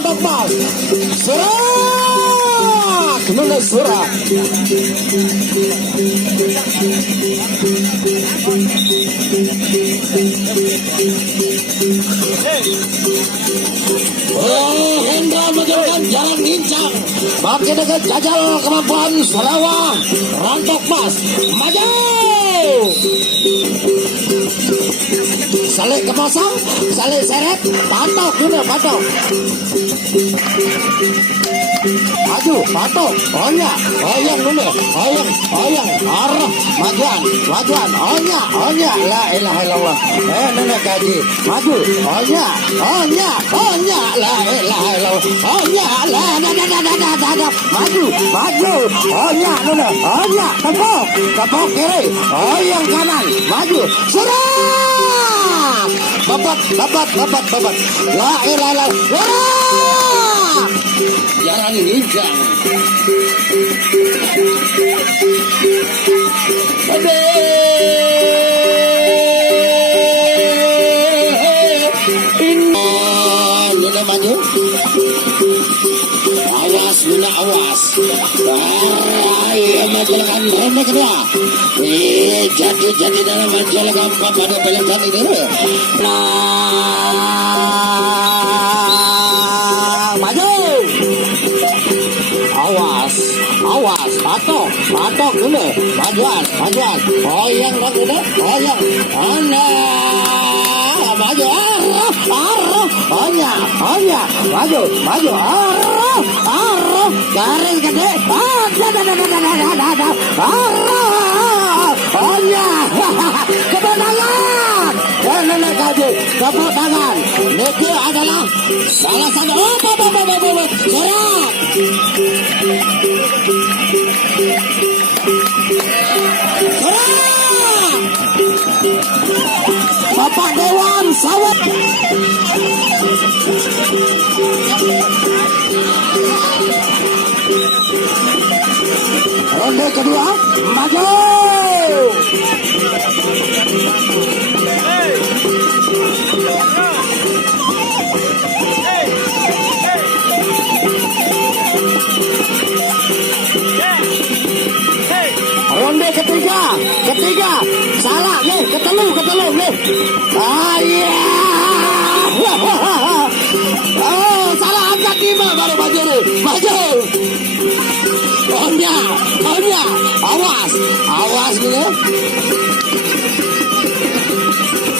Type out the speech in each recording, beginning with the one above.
rontok mas. Surak, nulis surak. Hendra menunjukkan jalan lincah. Makin dekat jajal kemampuan Sarawak. Rontok mas, maju. Salik kemosong, salik seret, patok dulu, patok. Maju, patok, oyang dulu, oyang, arah, majuan, onya, la ilaha illallah. Nenek kaji, maju, onya, la ilaha illallah, onya, la, maju, onya dulu, onya, tepuk kiri, oyang kanan, maju, serang, babat, la ilaha illallah, jalan lincah. Ini maju. Awas. Majalah ronde kedua. Jadi dalam majalah keempat pada pilihan ini. Maju. Awas, patok dulu, majuan, oyang dulu, oyang, maju, onya, maju, garis gede, onya, kemenangan, nenek kaji, tepuk tangan, Niki adalah salah satu, surat. Bapak Dewan Sawat. Ronde kedua, maju. Ronde ketiga, salah nih, ketelu nih. Oh, salah angkat lima baru maju nih, Onya, awas nih.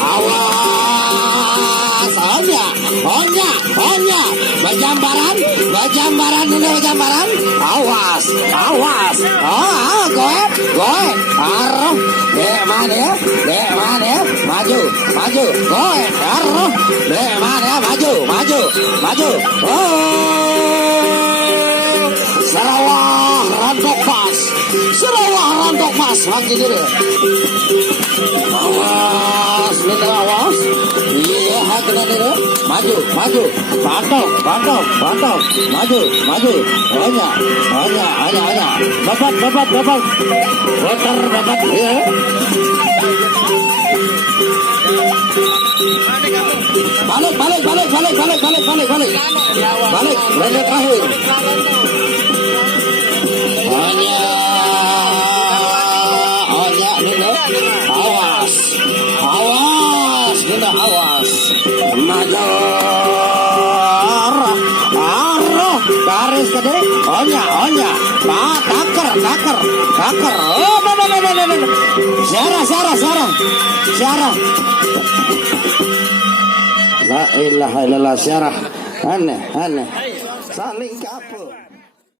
Awas, Onya, bajambaran dulu, awas, goet, arah, dek mana, maju, goet, arah, dek mana, maju, Sarawak rontok pas, lagi dulu. Awas, iya, hati dulu. Maju, patok, maju, onya, babat, water, babat, ya. Balik, ronde terakhir. Onya dulu, awas, maju, arah, garis gede, onya, taker, syarah, la ilaha illallah, syarah, aneh, saling kapur.